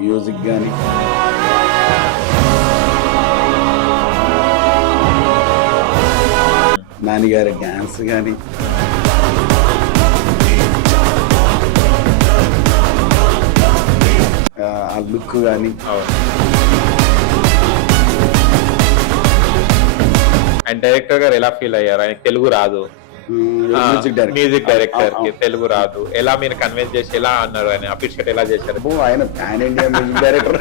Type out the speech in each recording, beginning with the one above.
Music కానీ నాన్నగారి dance కానీ ఆ లుక్ కానీ అండ్ డైరెక్టర్ గారు ఎలా ఫీల్ అయ్యారు? ఆయన తెలుగు రాదు, మ్యూజిక్ డైరెక్టర్ కి తెలుగు రాదు, ఎలా మీరు కన్విన్స్ చేసి ఎలా అన్నారు? ఆయన అప్రిషియేట్ ఎలా చేశారు? ఆయన పాన్ ఇండియా మ్యూజిక్ డైరెక్టర్.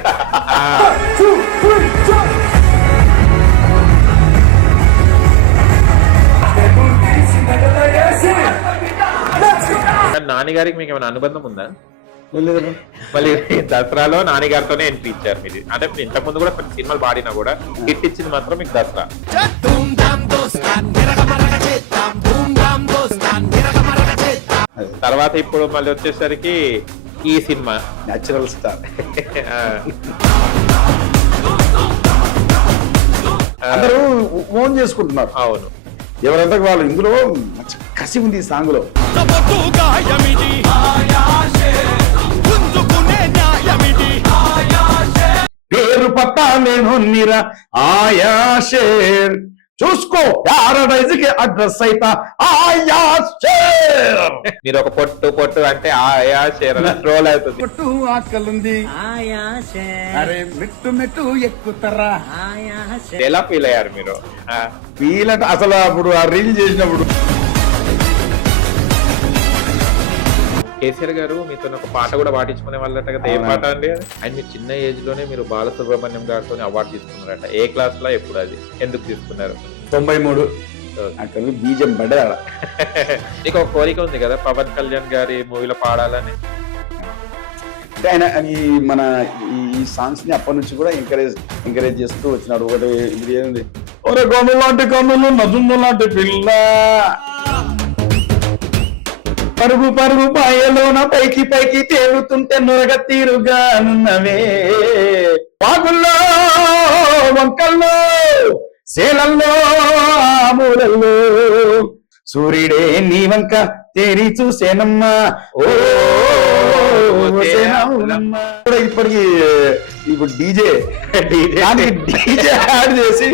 నాన్నగారికి మీకు ఏమైనా అనుబంధం ఉందా? మళ్ళీ దసరాలో నాన్నగారితోనే ఎంట్రీ ఇచ్చారు మీరు. అంటే ఇంతకు ముందు కూడా కొన్ని సినిమాలు పాడినా కూడా హిట్ ఇచ్చింది మాత్రం మీకు దసరా. తర్వాత ఇప్పుడు మళ్ళీ వచ్చేసరికి ఈ సినిమా న్యాచురల్ స్టార్. అందరూ ఓన్ చేసుకుంటున్నారు. అవును, ఎవరంతా వాళ్ళు. ఇందులో మంచి కసి ఉంది ఈ సాంగ్ లో. పేరు పట్టా నేను నిరా ఆయా షేర్ చూసుకో ప్యారడైజ్ కి అడ్రస్ అయితా ఆయా షేర్. మీరు ఒక పొట్టు అంటే ఆయా షేర్ ట్రోల్ అవుతుంది. పొట్టు ఆకలుంది అరే మెట్టు మెట్టు ఎక్కుతారా. ఎలా ఫీల్ అయ్యారు మీరు? ఫీల్ అంటే అసలు అప్పుడు ఆ రీల్ చేసినప్పుడు కేసీఆర్ గారు మీతో ఒక పాట కూడా పాటించుకునే వాళ్ళట కదా. ఏ పాట అండి? అండ్ మీరు చిన్న ఏజ్ లోనే మీరు బాలసుబ్రహ్మణ్యం గారితో అవార్డు తీసుకున్నారట. ఏ క్లాస్ లో ఎప్పుడు అది ఎందుకు తీసుకున్నారు? 93 అక్కడ బీజం పడ్డాడ. మీకు ఒక కోరిక ఉంది కదా పవన్ కళ్యాణ్ గారి మూవీలో పాడాలని? అంటే ఆయన మన ఈ సాంగ్స్ ని అప్పటి నుంచి కూడా ఎంకరేజ్ చేస్తూ వచ్చినాడు. ఒకటి ఇది ఏంది, ఒరే గొండు లాంటి కన్నులు నజుండు లాంటి పిల్ల, పరుగు పరుగు పాయలోన పైకి పైకి తేలుతుంటే నొరగ తీరుగానున్నవే, బాగుల్లో వంకల్లో సేలల్లో మూలల్లో సూర్యుడే నీ వంక తేరి చూసేనమ్మా. ఓ ఇప్పటికి ఇప్పుడు డీజే యాడ్ చేసి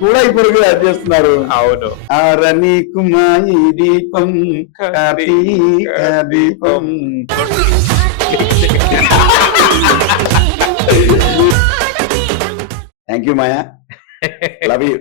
కూడా ఇప్పుడు యాడ్ చేస్తున్నారు. అవును. ఆరని కుమాయి దీపం కార్తీక దీపం. Thank you Maya, love you.